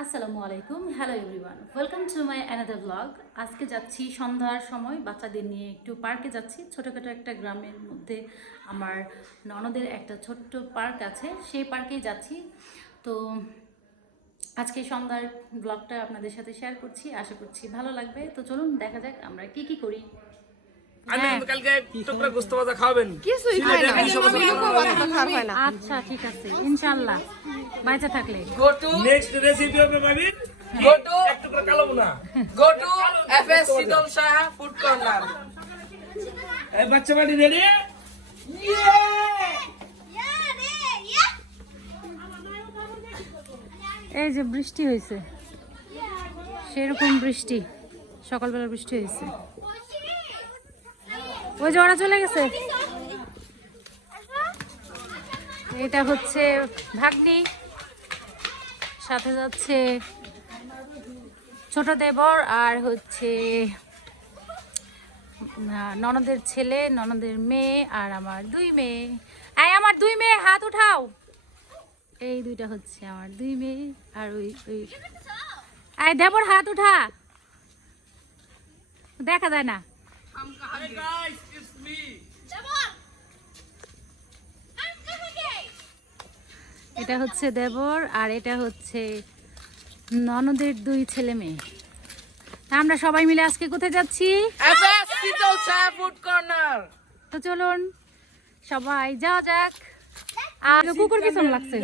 আসসালামু আলাইকুম, hello everyone, welcome to my another blog. আজকে যাচ্ছি সন্ধ্যার সময় বাচ্চাদের নিয়ে একটু পার্কে যাচ্ছি। ছোটোখাটো একটা গ্রামের মধ্যে আমার ননদের একটা ছোট্ট পার্ক আছে, সেই পার্কেই যাচ্ছি। তো আজকে সন্ধ্যার ব্লগটা আপনাদের সাথে শেয়ার করছি, আশা করছি ভালো লাগবে। তো চলুন দেখা যাক আমরা কি কি করি। আমি কিন্তু কালকে টুকরা গোস্ত ভাজা খাওয়াবেন। কিছুই খাই না। খাই না। আচ্ছা ঠিক আছে, ইনশাআল্লাহ বাইচা থাকলে। গো টু নেক্সট রেসিপি হবে ভাবি, গো টু এক টুকরা কালো মুনা, গো টু এফএস শীতল শাহ ফুড কর্নার। এই বাচ্চা বাড়ি রেডি? এই যে বৃষ্টি হয়েছে, সেরকম বৃষ্টি, সকালবেলা বৃষ্টি হয়েছে। ওই যে ওরা চলে গেছে। এটা হচ্ছে ভাগ্নি, সাথে যাচ্ছে ছোট দেবর, আর হচ্ছে ননদের ছেলে, ননদের মেয়ে, আর আমার দুই মেয়ে। আমার দুই মেয়ে হাত উঠাও। এই দুইটা হচ্ছে আমার দুই মেয়ে, আর ওই দেবর হাত উঠা, দেখা যায় না। Hey guys, it's me. এটা হচ্ছে দেবর, আর এটা হচ্ছে ননদের দুই ছেলে মেয়ে। আমরা সবাই মিলে আজকে কোথায় যাচ্ছি? এফএস শীতল শাহ ফুড কর্নার। তো চলুন সবাই যাওয়া যাক। আর কুকুর পিছন লাগছে,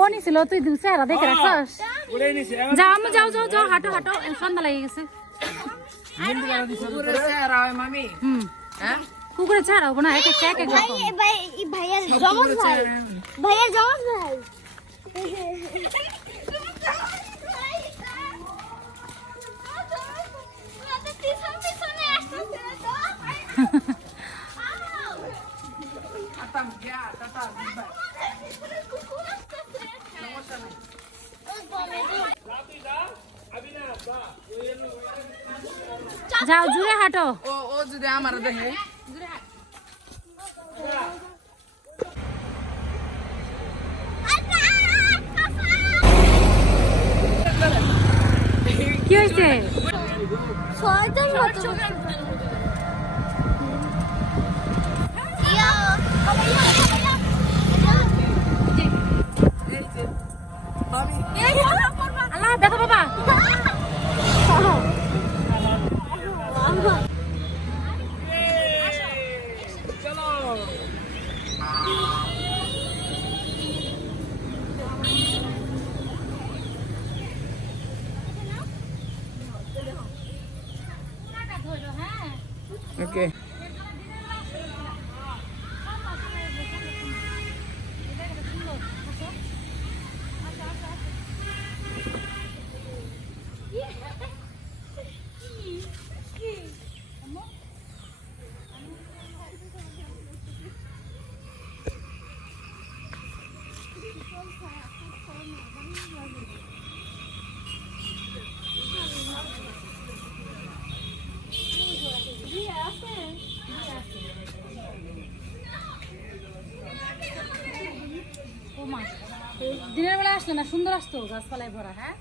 ও নিছিল, তুই চেহারা দেখে রাখছস। ওড়াই নিছে। যাও আম্মু, যাও যাও যাও, হাঁটো হাঁটো, সন্ধ্যা লেগে গেছে। পুরো চেহারা হয় মামি। হ্যাঁ? কুকুরের চেহারা হবো না, এক এক এক এক রকম। ভাইয়ের জমজ ভাই। ভাইয়ের জমজ ভাই। আতাম গয়া টাটা গুড যাও জুড়ে হাঁটো। ও যদি আমার দেখে কি হয়েছে? শয়তান মতো। আল্লাহ, দেখো বাবা। চলো। ওকে ও মা, দিনের বেলা আসলে না, সুন্দর আসতো, গাছপালায় ভরা। হ্যাঁ,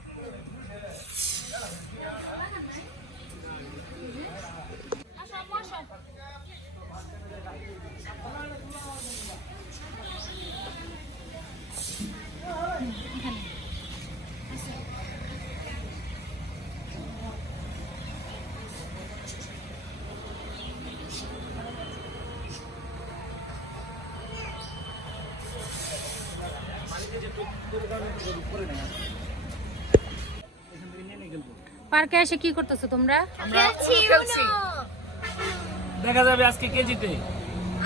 পার্কে এসে কি করতেছো তোমরা? আমরা খেলছি। দেখা যাবে আজকে কে জিতে।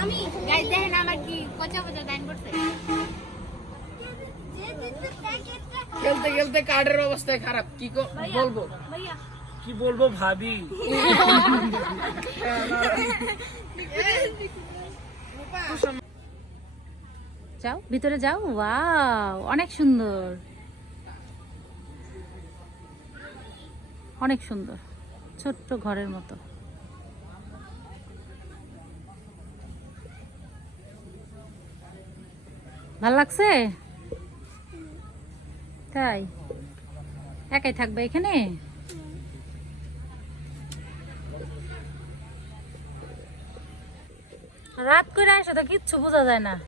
আমি গাইস দেখেন আমার কি কচা কচা ডাইন করছে। খেলতে খেলতে কার্ডের অবস্থা খারাপ। কি বলবো, ভাইয়া কি বলবো ভাবি। যাও ভিতরে যাও। ওয়াও, অনেক সুন্দর, অনেক সুন্দর, ছোট্ট ঘরের মতো। ভাল লাগছে তাই? একাই থাকবে এখানে? রাত করে আসে তো কিচ্ছু বোঝা যায় না।